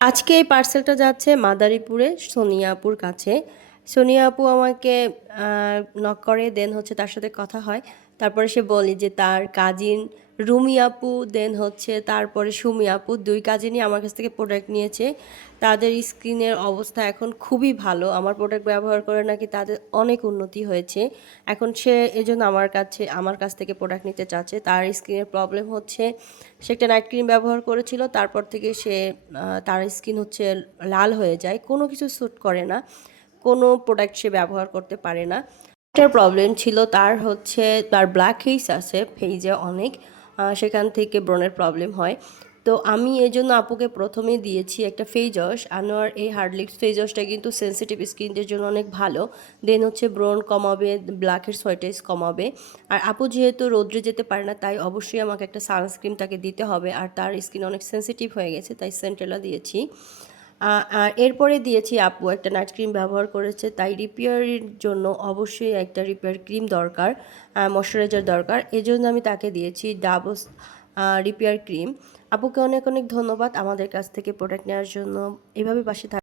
আজকে এই পার্সেলটা যাচ্ছে মাদারীপুরে সোনিয়া আপুর কাছে। সোনিয়া আপু আমাকে নক করে, দেন হচ্ছে তার সাথে কথা হয়। তারপরে সে বলে যে তার কাজিন রুমি আপু, দেন হচ্ছে তারপরে সুমি আপু, 2 কাজিনই আমার কাছ থেকে প্রোডাক্ট নিয়েছে। তাদের স্কিনের অবস্থা এখন খুবই ভালো। আমার প্রোডাক্ট ব্যবহার করে নাকি তাদের অনেক উন্নতি হয়েছে। এখন সে এজন্য আমার কাছ থেকে প্রোডাক্ট নিতে চাচ্ছে। তার স্কিনের প্রবলেম হচ্ছে, সে একটা নাইট ক্রিম ব্যবহার করেছিল, তারপর থেকে তার স্কিন হচ্ছে লাল হয়ে যায়, কোনো কিছু স্যুট করে না, কোনো প্রোডাক্ট সে ব্যবহার করতে পারে না। একটা প্রবলেম ছিল তার হচ্ছে, তার ব্ল্যাক হেইস আছে ফেইজে অনেক, সেখান থেকে ব্রণের প্রবলেম হয়। তো আমি এই জন্য আপুকে প্রথমেই দিয়েছি একটা ফেইজস আনোয়ার, এই হার্ডলিক্স ফেইজসটা কিন্তু সেনসিটিভ স্কিনদের জন্য অনেক ভালো। দেন হচ্ছে ব্রণ কমাবে, ব্ল্যাকের সোয়েটেজ কমাবে। আর আপু যেহেতু রোদ্রে যেতে পারে না, তাই অবশ্যই আমাকে একটা সানস্ক্রিন তাকে দিতে হবে, আর তার স্কিন অনেক সেনসিটিভ হয়ে গেছে, তাই সেন্টেলা দিয়েছি। আর এরপরে দিয়েছি আপু একটা নাইট ক্রিম ব্যবহার করেছে, তাই রিপেয়ারের জন্য অবশ্যই একটা রিপেয়ার ক্রিম দরকার, ময়শ্চারাইজার দরকার, এজন্য আমি তাকে দিয়েছি ডাবস রিপেয়ার ক্রিম। আপুকে অনেক অনেক ধন্যবাদ আমাদের কাছ থেকে প্রোডাক্ট নেওয়ার জন্য। এভাবে পাশে